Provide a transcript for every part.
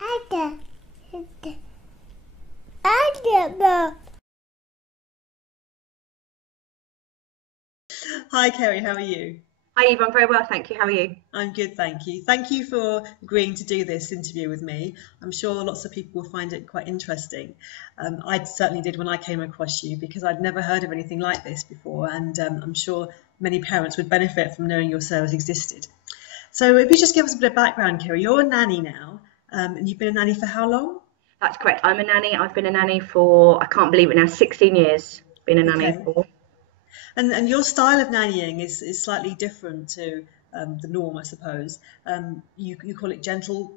Hi Kerry, how are you? Hi Eve, I'm very well, thank you. How are you? I'm good, thank you. Thank you for agreeing to do this interview with me. I'm sure lots of people will find it quite interesting. I certainly did when I came across you because I'd never heard of anything like this before, and I'm sure many parents would benefit from knowing your service existed. So if you just give us a bit of background, Kerry, you're a nanny now, and you've been a nanny for how long? That's correct. I'm a nanny. I've been a nanny for, I can't believe it now, 16 years. Been a nanny Okay. for. And your style of nannying is slightly different to the norm, I suppose. You call it gentle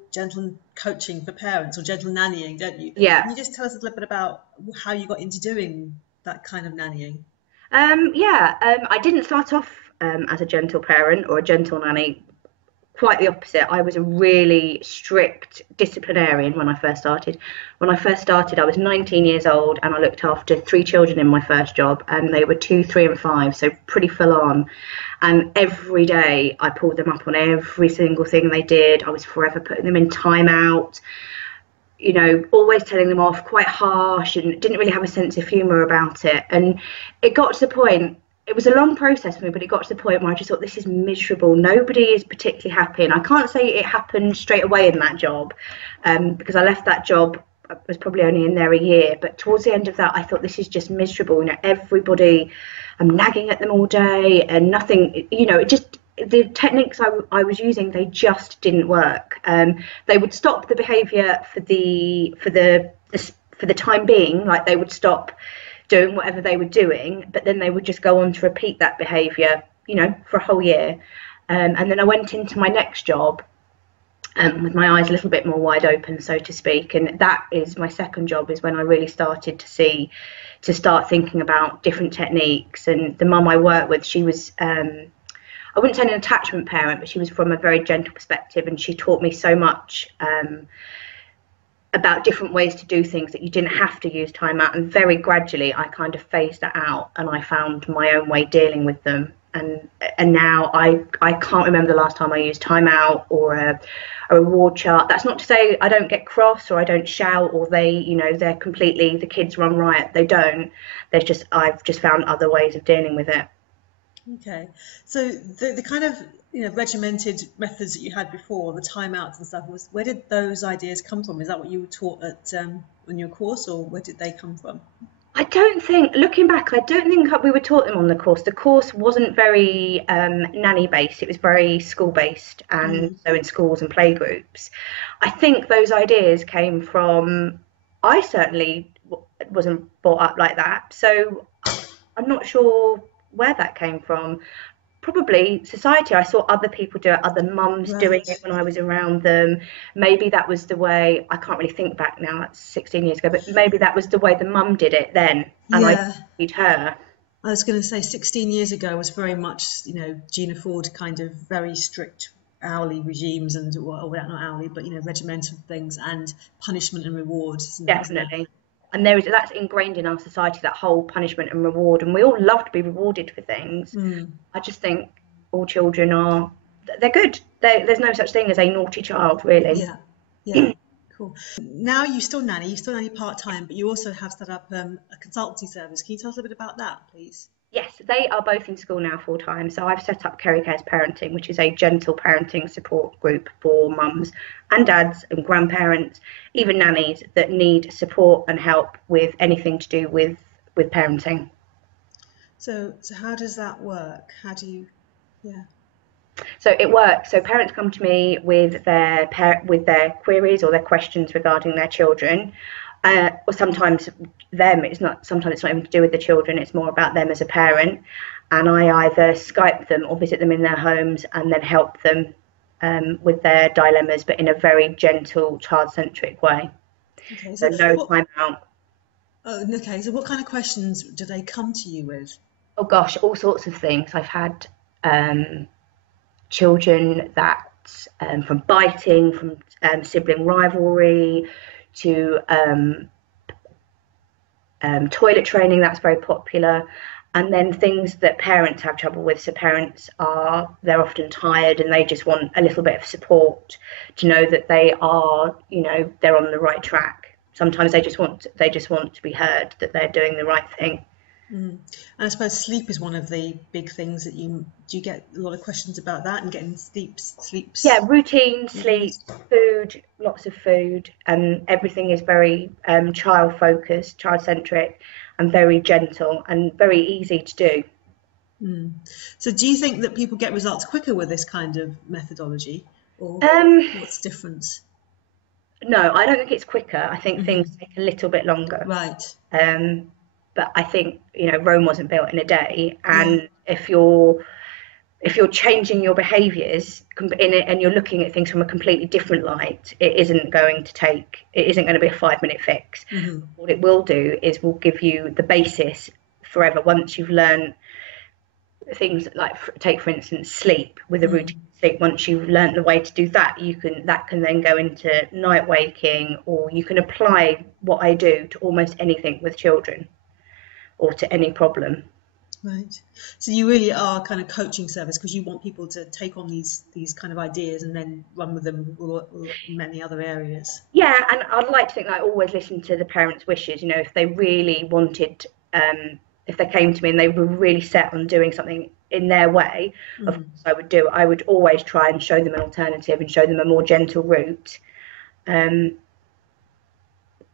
coaching for parents or gentle nannying, don't you? Yeah. Can you just tell us a little bit about how you got into doing that kind of nannying? I didn't start off as a gentle parent or a gentle nanny. Quite the opposite. I was a really strict disciplinarian when I first started. When I first started, I was 19 years old and I looked after 3 children in my first job, and they were 2, 3, and 5, so pretty full on. And every day I pulled them up on every single thing they did. I was forever putting them in timeout, always telling them off, quite harsh, and didn't really have a sense of humour about it. And it got to the point, it was a long process for me, but it got to the point where I just thought, this is miserable. Nobody is particularly happy. And I can't say it happened straight away in that job, because I left that job, I was probably only in there a year. But towards the end of that, I thought, this is just miserable. Everybody, I'm nagging at them all day and nothing, it just, the techniques I was using, they just didn't work. They would stop the behaviour for the time being, like they would stop doing whatever they were doing, but then they would just go on to repeat that behaviour, for a whole year. And then I went into my next job with my eyes a little bit more wide open, so to speak. And that is my second job, is when I really started to start thinking about different techniques. And the mum I worked with, she was I wouldn't say an attachment parent, but she was from a very gentle perspective, and she taught me so much about different ways to do things, that you didn't have to use time out. And very gradually I kind of phased that out and I found my own way dealing with them. And now I can't remember the last time I used time out or a reward chart. That's not to say I don't get cross or I don't shout, or they're completely, the kids run riot. They don't. I've just found other ways of dealing with it. Okay, so the kind of regimented methods that you had before, the timeouts and stuff, where did those ideas come from? Is that what you were taught at on your course, or where did they come from? Looking back, I don't think we were taught them on the course. The course wasn't very nanny based, it was very school based, and so in schools and playgroups. I think those ideas came from, I certainly wasn't brought up like that, so I'm not sure where that came from. Probably society. I saw other people do it, other mums doing it when I was around them. Maybe that was the way, I can't really think back now, that's 16 years ago, but maybe that was the way the mum did it then, and I copied her. I was going to say 16 years ago was very much, Gina Ford kind of very strict hourly regimes and, well, not hourly, but, regimental things and punishment and reward. Definitely. And that's ingrained in our society, that whole punishment and reward, and we all love to be rewarded for things. I just think all children they're good. There's no such thing as a naughty child, really. Yeah. Cool. Now you still nanny part-time, but you also have set up a consultancy service. Can you tell us a bit about that, please? Yes, they are both in school now full-time. So I've set up Kerry Cares Parenting, which is a gentle parenting support group for mums and dads and grandparents, even nannies, that need support and help with anything to do with parenting. So how does that work? How do you, So it works. So parents come to me with their queries or their questions regarding their children. Or sometimes sometimes it's not even to do with the children, it's more about them as a parent, and I either Skype them or visit them in their homes and then help them with their dilemmas, but in a very gentle, child-centric way. Okay, so no time out. Oh, okay. So what kind of questions do they come to you with? Oh gosh, all sorts of things. I've had children that from biting, from sibling rivalry, to toilet training. That's very popular. And then things that parents have trouble with. So parents they're often tired and they just want a little bit of support to know that they are, they're on the right track. Sometimes they just want to be heard that they're doing the right thing. And I suppose sleep is one of the big things that do you get a lot of questions about that and getting sleeps? Yeah, routine, sleep, food, lots of food, and everything is very child focused, child centric, and very gentle and very easy to do. So do you think that people get results quicker with this kind of methodology, or what's the difference? No, I don't think it's quicker. I think things take a little bit longer. Right. But I think, Rome wasn't built in a day, and if you're changing your behaviours and you're looking at things from a completely different light, it isn't going to be a 5-minute fix. What it will do is will give you the basis forever. Once you've learned things like, take for instance sleep, with a routine sleep, once you've learned the way to do that, that can then go into night waking, or you can apply what I do to almost anything with children or to any problem. Right. So you really are kind of coaching service, because you want people to take on these kind of ideas and then run with them in many other areas. Yeah, and I'd like to think I always listen to the parents' wishes. If they really wanted, if they came to me and they were really set on doing something in their way, of course I would do it. I would always try and show them an alternative and show them a more gentle route.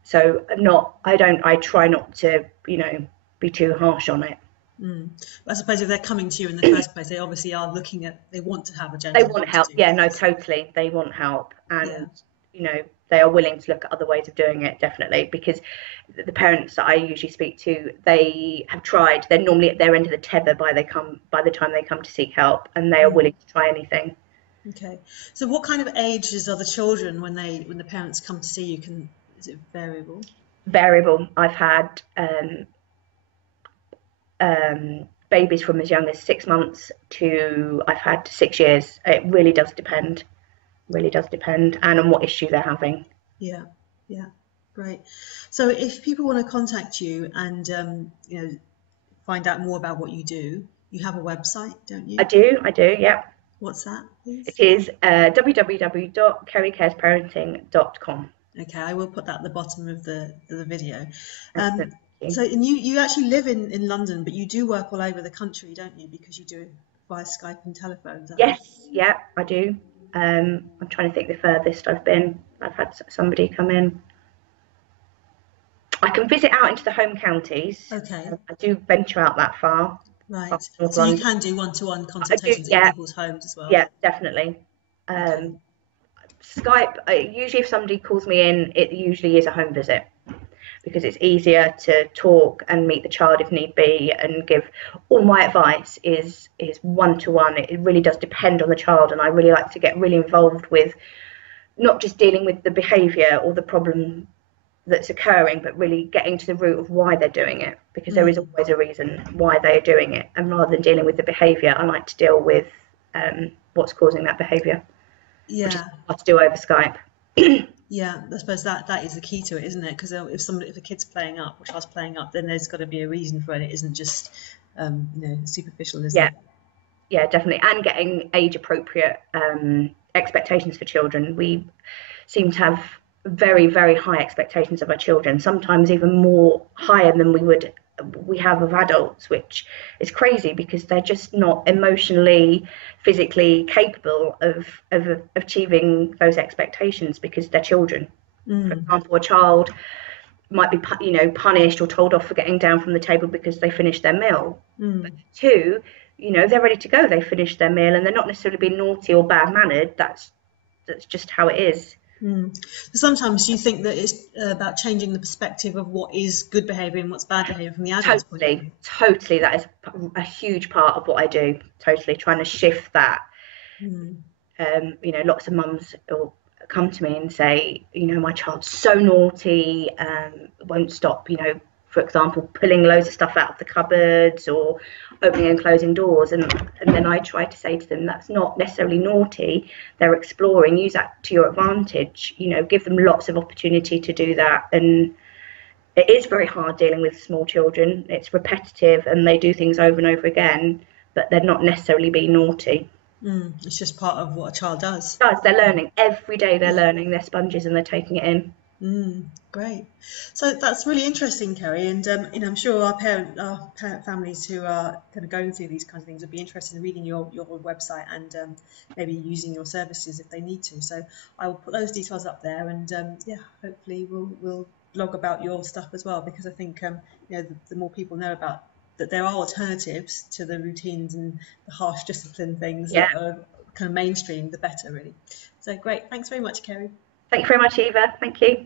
So I try not to, be too harsh on it. I suppose if they're coming to you in the first place, they obviously are they want to have a gentle. They want help. Yeah, no, totally. They want help, and they are willing to look at other ways of doing it, definitely, because the parents that I usually speak to, they have tried. They're normally at their end of the tether by the time they come to seek help, and they are willing to try anything. Okay. So what kind of ages are the children when the parents come to see you? Is it variable? Variable. I've had babies from as young as 6 months to I've had 6 years. It really does depend. And on what issue they're having. Yeah, great. So if people want to contact you and find out more about what you do, you have a website, don't you? I do, yeah. What's that, please? It is www.kerrycaresparenting.com. Okay, I will put that at the bottom of the video. So and you actually live in London, but you do work all over the country, don't you? Because you do it via Skype and telephone. Yes, yeah, I do. I'm trying to think the furthest I've been. I've had somebody come in. I can visit out into the home counties. Okay. I do venture out that far. Right. So you can do one-to-one consultations in people's homes as well? Yeah, definitely. Skype, usually if somebody calls me in, it usually is a home visit, because it's easier to talk and meet the child if need be, and give all my advice is one-to-one. It really does depend on the child, and I really like to get really involved with not just dealing with the behaviour or the problem that's occurring, but really getting to the root of why they're doing it, because there is always a reason why they are doing it. And rather than dealing with the behaviour, I like to deal with what's causing that behaviour. Yeah. Which is hard to do over Skype. Yeah, I suppose that is the key to it, isn't it? Because if a kid's playing up, or child's playing up, then there's got to be a reason for it. It isn't just superficial, is it? Yeah, definitely. And getting age appropriate expectations for children. We seem to have very, very high expectations of our children, sometimes even more higher than we have of adults, which is crazy, because they're just not emotionally, physically capable of achieving those expectations, because they're children. For example, a child might be punished or told off for getting down from the table because they finished their meal. But two, they're ready to go. They finished their meal and they're not necessarily being naughty or bad mannered. That's just how it is. Sometimes you think that it's about changing the perspective of what is good behaviour and what's bad behaviour from the adult's point of view. Totally, that is a huge part of what I do. Totally trying to shift that. Lots of mums will come to me and say, my child's so naughty, won't stop, for example, pulling loads of stuff out of the cupboards or opening and closing doors, and then I try to say to them, that's not necessarily naughty. They're exploring. Use that to your advantage. Give them lots of opportunity to do that, and it is very hard dealing with small children. It's repetitive and they do things over and over again, but they're not necessarily being naughty. It's just part of what a child does. They're learning every day. They're learning. They're sponges and they're taking it in. Great. So that's really interesting, Kerry. And I'm sure our parent families who are kind of going through these kinds of things would be interested in reading your website and maybe using your services if they need to. So I will put those details up there, and hopefully we'll blog about your stuff as well, because I think the more people know about that there are alternatives to the routines and the harsh discipline things that are kind of mainstream, the better, really. So great. Thanks very much, Kerry. Thank you very much, Eva. Thank you.